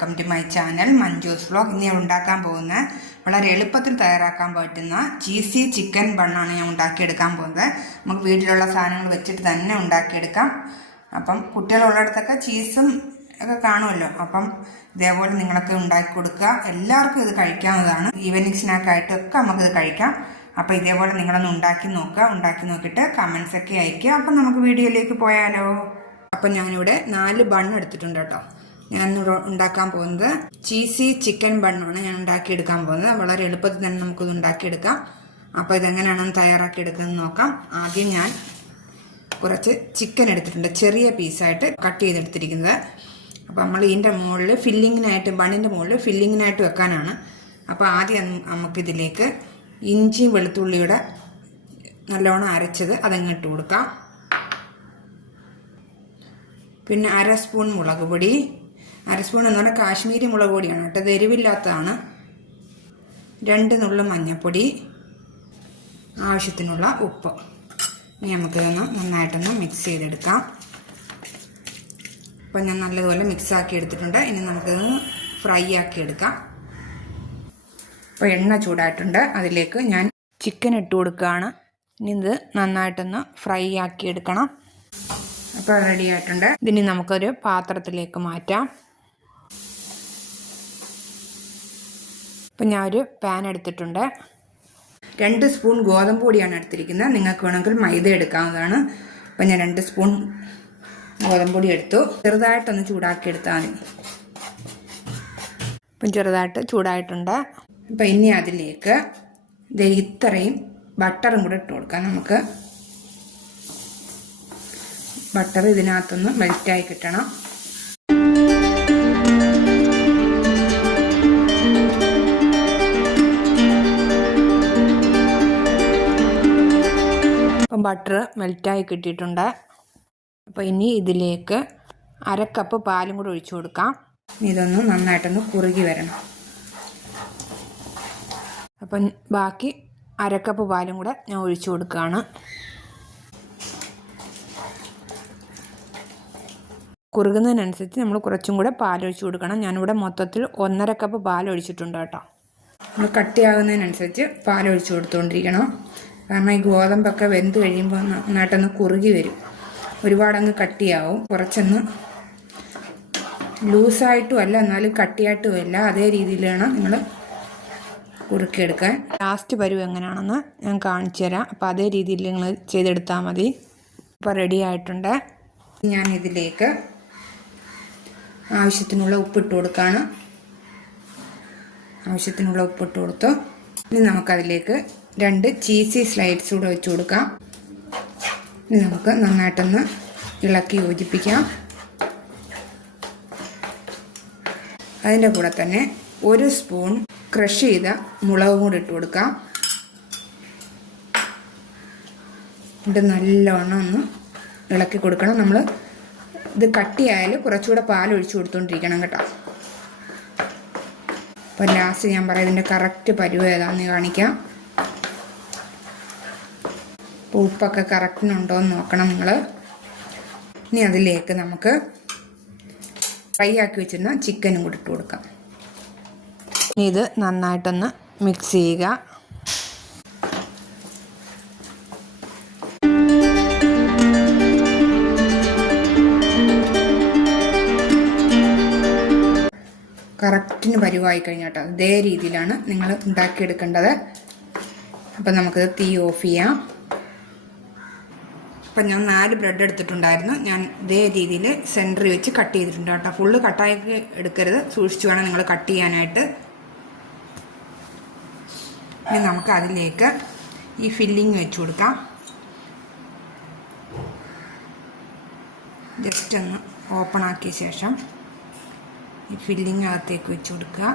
Welcome to my channel Manju's vlog. ഇന്ന് ഞാൻ ഉണ്ടാക്കാൻ പോകുന്ന വളരെ എളുപ്പത്തിൽ തയ്യാറാക്കാൻ പറ്റുന്ന ചീസി ചിക്കൻ ബണ്ണാണ് ഞാൻ ഉണ്ടാക്കിയെടുക്കാൻ പോകുന്നത്. നമുക്ക് വീട്ടിലുള്ള സാധനങ്ങൾ വെച്ചിട്ട് തന്നെ ഉണ്ടാക്കിയെടുക്കാം. അപ്പം കുട്ടികളുള്ളിടത്തൊക്കെ ചീസും ഒക്കെ കാണുമല്ലോ. അപ്പം ഇതേപോലെ നിങ്ങളൊക്കെ ഉണ്ടാക്കി കൊടുക്കുക. എല്ലാവർക്കും ഇത് കഴിക്കാവുന്നതാണ്. ഈവനിങ് സ്നാക്കായിട്ടൊക്കെ നമുക്കിത് കഴിക്കാം. അപ്പോൾ ഇതേപോലെ നിങ്ങളൊന്ന് ഉണ്ടാക്കി നോക്കുക. ഉണ്ടാക്കി നോക്കിയിട്ട് കമൻസൊക്കെ അയയ്ക്കുക. അപ്പം നമുക്ക് വീഡിയോയിലേക്ക് പോയാലോ. അപ്പം ഞാനിവിടെ 4 ബൺ എടുത്തിട്ടുണ്ട് കേട്ടോ. ഞാൻ ഉണ്ടാക്കാൻ പോകുന്നത് ചീസി ചിക്കൻ ബണ്ണാണ് ഞാൻ ഉണ്ടാക്കിയെടുക്കാൻ പോകുന്നത്. വളരെ എളുപ്പത്തിൽ തന്നെ നമുക്കിത് ഉണ്ടാക്കിയെടുക്കാം. അപ്പോൾ ഇതെങ്ങനെയാണെന്ന് തയ്യാറാക്കിയെടുക്കുന്നത് നോക്കാം. ആദ്യം ഞാൻ കുറച്ച് ചിക്കൻ എടുത്തിട്ടുണ്ട്, ചെറിയ പീസായിട്ട് കട്ട് ചെയ്തെടുത്തിരിക്കുന്നത്. അപ്പോൾ നമ്മൾ ഇതിൻ്റെ മുകളിൽ ഫില്ലിങ്ങിനായിട്ട്, ബണ്ണിൻ്റെ മുകളിൽ ഫില്ലിങ്ങിനായിട്ട് വെക്കാനാണ്. അപ്പോൾ ആദ്യം നമുക്കിതിലേക്ക് ഇഞ്ചി വെളുത്തുള്ളിയുടെ നല്ലോണം അരച്ചത് അതങ്ങിട്ട് കൊടുക്കാം. പിന്നെ 1/2 സ്പൂൺ മുളക് പൊടി. 1/2 സ്പൂൺ എന്ന് പറഞ്ഞാൽ കാശ്മീരി മുളക് പൊടിയാണ് കേട്ടോ, ഇത് എരിവില്ലാത്തതാണ്. 2 നുള്ളു മഞ്ഞൾപ്പൊടി, ആവശ്യത്തിനുള്ള ഉപ്പ്. ഇനി നമുക്കിതൊന്ന് നന്നായിട്ടൊന്ന് മിക്സ് ചെയ്തെടുക്കാം. അപ്പം ഞാൻ നല്ലതുപോലെ മിക്സാക്കി എടുത്തിട്ടുണ്ട്. ഇനി നമുക്കിതൊന്ന് ഫ്രൈ ആക്കി എടുക്കാം. അപ്പോൾ എണ്ണ ചൂടായിട്ടുണ്ട്, അതിലേക്ക് ഞാൻ ചിക്കൻ ഇട്ട് കൊടുക്കുകയാണ്. ഇനി ഇത് നന്നായിട്ടൊന്ന് ഫ്രൈ ആക്കി എടുക്കണം. അപ്പോൾ റെഡി ആയിട്ടുണ്ട്. ഇതിനി നമുക്കൊരു പാത്രത്തിലേക്ക് മാറ്റാം. അപ്പം ഞാൻ ഒരു പാൻ എടുത്തിട്ടുണ്ട്. 2 സ്പൂൺ ഗോതമ്പ് പൊടിയാണ് എടുത്തിരിക്കുന്നത്. നിങ്ങൾക്ക് വേണമെങ്കിൽ മൈദ എടുക്കാവുന്നതാണ്. അപ്പം ഞാൻ 2 സ്പൂൺ ഗോതമ്പ് പൊടി എടുത്തു. ചെറുതായിട്ടൊന്ന് ചൂടാക്കി എടുത്താൽ മതി. അപ്പം ചെറുതായിട്ട് ചൂടായിട്ടുണ്ട്. അപ്പം ഇനി അതിലേക്ക് ഇത്രയും ബട്ടറും കൂടെ ഇട്ട് കൊടുക്കാം. നമുക്ക് ബട്ടർ ഇതിനകത്തൊന്ന് മെൽറ്റായി കിട്ടണം. അപ്പം ബട്ടർ മെൽറ്റായി കിട്ടിയിട്ടുണ്ട്. അപ്പോൾ ഇനി ഇതിലേക്ക് 1/2 കപ്പ് പാലും കൂടെ ഒഴിച്ചു കൊടുക്കാം. ഇതൊന്ന് നന്നായിട്ടൊന്ന് കുറുകി വരണം. അപ്പം ബാക്കി 1/2 കപ്പ് പാലും കൂടെ ഞാൻ ഒഴിച്ചു കൊടുക്കുകയാണ്. കുറുകുന്നതിനനുസരിച്ച് നമ്മൾ കുറച്ചും കൂടെ പാലൊഴിച്ച് കൊടുക്കണം. ഞാനിവിടെ മൊത്തത്തിൽ 1/2 കപ്പ് പാലൊഴിച്ചിട്ടുണ്ട് കേട്ടോ. നമ്മൾ കട്ടിയാകുന്നതിനനുസരിച്ച് പാലൊഴിച്ച് കൊടുത്തുകൊണ്ടിരിക്കണം. കാരണം ഈ ഗോതമ്പൊക്കെ വെന്ത് കഴിയുമ്പോൾ നന്നായിട്ടൊന്ന് കുറുകി വരും. ഒരുപാടങ്ങ് കട്ടിയാവും. കുറച്ചൊന്ന് ലൂസായിട്ടും അല്ല, എന്നാലും കട്ടിയായിട്ടും അല്ല, അതേ രീതിയിൽ വേണം നിങ്ങൾ കുറുക്കിയെടുക്കാൻ. ലാസ്റ്റ് പരുവ് എങ്ങനെയാണെന്ന് ഞാൻ കാണിച്ചു തരാം. അപ്പോൾ അതേ രീതിയിൽ നിങ്ങൾ ചെയ്തെടുത്താൽ മതി. ഇപ്പോൾ റെഡി ആയിട്ടുണ്ട്. ഞാൻ ഇതിലേക്ക് ആവശ്യത്തിനുള്ള ഉപ്പിട്ട് കൊടുക്കുകയാണ്. ആവശ്യത്തിനുള്ള ഉപ്പിട്ട് കൊടുത്തു. ഇനി നമുക്കതിലേക്ക് 2 ചീസി സ്ലൈഡ്സ് കൂടെ വെച്ച് കൊടുക്കാം. ഇനി നമുക്ക് നന്നായിട്ടൊന്ന് ഇളക്കി യോജിപ്പിക്കാം. അതിൻ്റെ കൂടെ തന്നെ 1 സ്പൂൺ ക്രഷ് ചെയ്ത മുളക് കൂടി ഇട്ട് കൊടുക്കാം. ഇത് നല്ലോണം ഒന്ന് ഇളക്കി കൊടുക്കണം. നമ്മൾ ഇത് കട്ടിയായാൽ കുറച്ചുകൂടെ പാലൊഴിച്ച് കൊടുത്തുകൊണ്ടിരിക്കണം കേട്ടോ. അപ്പോൾ ലാസ്റ്റ് ഞാൻ പറയാം ഇതിൻ്റെ കറക്റ്റ് പരുവ് ഏതാണെന്ന് കാണിക്കാം. അപ്പോൾ ഉപ്പൊക്കെ കറക്റ്റിനുണ്ടോ എന്ന് നോക്കണം നിങ്ങൾ. ഇനി അതിലേക്ക് നമുക്ക് ഫ്രൈ ആക്കി വെച്ചിരുന്ന ചിക്കനും കൂടി ഇട്ട് കൊടുക്കാം. ഇനി ഇത് നന്നായിട്ടൊന്ന് മിക്സ് ചെയ്യുക. കറക്റ്റിന് പരുവായി കഴിഞ്ഞാട്ടോ. ഇതേ രീതിയിലാണ് നിങ്ങൾ ഉണ്ടാക്കിയെടുക്കേണ്ടത്. അപ്പം നമുക്കിത് തീ ഓഫ് ചെയ്യാം. അപ്പം ഞാൻ 4 ബ്രെഡ് എടുത്തിട്ടുണ്ടായിരുന്നു. ഞാൻ ഇതേ രീതിയിൽ സെൻറ്ററിൽ വെച്ച് കട്ട് ചെയ്തിട്ടുണ്ട് കേട്ടോ. ഫുള്ള് കട്ടാക്കി എടുക്കരുത്, സൂക്ഷിച്ച് വേണം നിങ്ങൾ കട്ട് ചെയ്യാനായിട്ട്. ഇനി നമുക്ക് അതിലേക്ക് ഈ ഫില്ലിങ് വെച്ച് കൊടുക്കാം. ജസ്റ്റ് ഒന്ന് ഓപ്പൺ ആക്കിയ ശേഷം ഈ ഫില്ലിങ് അകത്തേക്ക് വെച്ച് കൊടുക്കുക.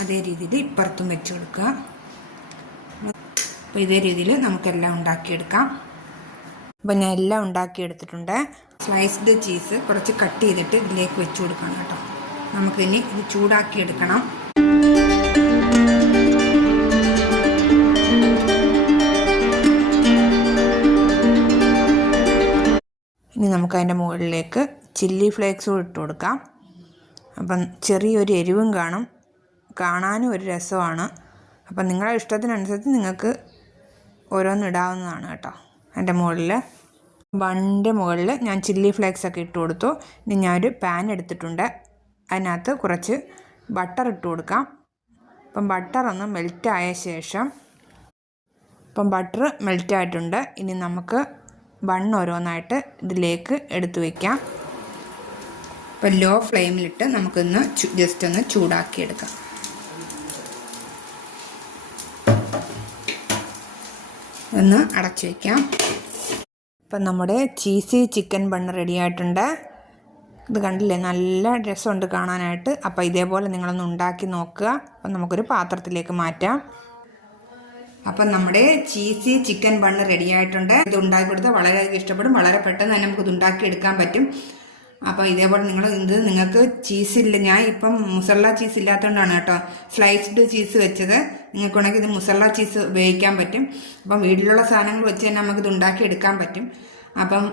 അതേ രീതിയിൽ ഇപ്പുറത്തും വെച്ച് കൊടുക്കുക. അപ്പോൾ ഇതേ രീതിയിൽ നമുക്കെല്ലാം ഉണ്ടാക്കിയെടുക്കാം. അപ്പോൾ ഞാൻ എല്ലാം ഉണ്ടാക്കിയെടുത്തിട്ടുണ്ട്. സ്ലൈസ്ഡ് ചീസ് കുറച്ച് കട്ട് ചെയ്തിട്ട് ഇതിലേക്ക് വെച്ച് കൊടുക്കണം കേട്ടോ. നമുക്കിനി ഇത് ചൂടാക്കി എടുക്കണം. നമുക്ക് അതിൻ്റെ മുകളിലേക്ക് ചില്ലി ഫ്ലേക്സും ഇട്ട് കൊടുക്കാം. അപ്പം ചെറിയൊരു എരിവും കാണും, കാണാനും ഒരു രസമാണ്. അപ്പം നിങ്ങളുടെ ഇഷ്ടത്തിനനുസരിച്ച് നിങ്ങൾക്ക് ഓരോന്ന് ഇടാവുന്നതാണ് കേട്ടോ. അതിൻ്റെ മുകളിൽ ബണ്ണിൻ്റെ മുകളിൽ ഞാൻ ചില്ലി ഫ്ലേക്സൊക്കെ ഇട്ട് കൊടുത്തു. ഇനി ഞാനൊരു പാൻ എടുത്തിട്ടുണ്ട്, അതിനകത്ത് കുറച്ച് ബട്ടർ ഇട്ട് കൊടുക്കാം. അപ്പം ബട്ടർ ഒന്ന് മെൽറ്റായ ശേഷം ബട്ടർ മെൽറ്റായിട്ടുണ്ട്. ഇനി നമുക്ക് ബണ്ണ് ഓരോന്നായിട്ട് ഇതിലേക്ക് എടുത്ത് വയ്ക്കാം. അപ്പം ലോ ഫ്ലെയിമിലിട്ട് നമുക്കൊന്ന് ജസ്റ്റ് ഒന്ന് ചൂടാക്കിയെടുക്കാം. ഒന്ന് അടച്ചു വയ്ക്കാം. അപ്പം നമ്മുടെ ചീസി ചിക്കൻ ബണ്ണ് റെഡി ആയിട്ടുണ്ട്. ഇത് കണ്ടില്ലേ, നല്ല രസമുണ്ട് കാണാനായിട്ട്. അപ്പോൾ ഇതേപോലെ നിങ്ങളൊന്ന് ഉണ്ടാക്കി നോക്കുക. അപ്പം നമുക്കൊരു പാത്രത്തിലേക്ക് മാറ്റാം. അപ്പം നമ്മുടെ ചീസി ചിക്കൻ ബണ്ണ് റെഡി ആയിട്ടുണ്ട്. ഇത് ഉണ്ടാക്കി കൊടുത്താൽ വളരെയധികം ഇഷ്ടപ്പെടും. വളരെ പെട്ടെന്ന് തന്നെ നമുക്കിത് ഉണ്ടാക്കി എടുക്കാൻ പറ്റും. അപ്പോൾ ഇതേപോലെ നിങ്ങൾക്ക് ചീസില്ല, ഞാൻ ഇപ്പം മുസല്ല ചീസ് ഇല്ലാത്തതുകൊണ്ടാണ് കേട്ടോ സ്ലൈസ്ഡ് ചീസ് വെച്ചത്. നിങ്ങൾക്കുണ്ടെങ്കിൽ ഇത് മുസല്ല ചീസ് ഉപയോഗിക്കാൻ പറ്റും. അപ്പം വീട്ടിലുള്ള സാധനങ്ങൾ വെച്ച് തന്നെ നമുക്കിത് ഉണ്ടാക്കി എടുക്കാൻ പറ്റും. അപ്പം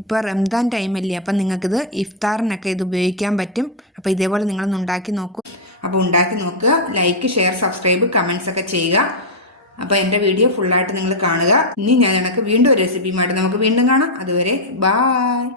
ഇപ്പോൾ റംദാൻ ടൈമല്ലേ, അപ്പം നിങ്ങൾക്കിത് ഇഫ്താറിനൊക്കെ ഇത് ഉപയോഗിക്കാൻ പറ്റും. അപ്പോൾ ഇതേപോലെ നിങ്ങളൊന്ന് ഉണ്ടാക്കി നോക്കൂ. അപ്പോൾ ഉണ്ടാക്കി നോക്കുക, ലൈക്ക്, ഷെയർ, സബ്സ്ക്രൈബ്, കമൻസ് ഒക്കെ ചെയ്യുക. അപ്പോൾ എൻ്റെ വീഡിയോ ഫുള്ളായിട്ട് നിങ്ങൾ കാണുക. ഇനി ഞാൻ വീണ്ടും ഒരു റെസിപ്പിയുമായിട്ട് നമുക്ക് വീണ്ടും കാണാം. അതുവരെ ബായ്.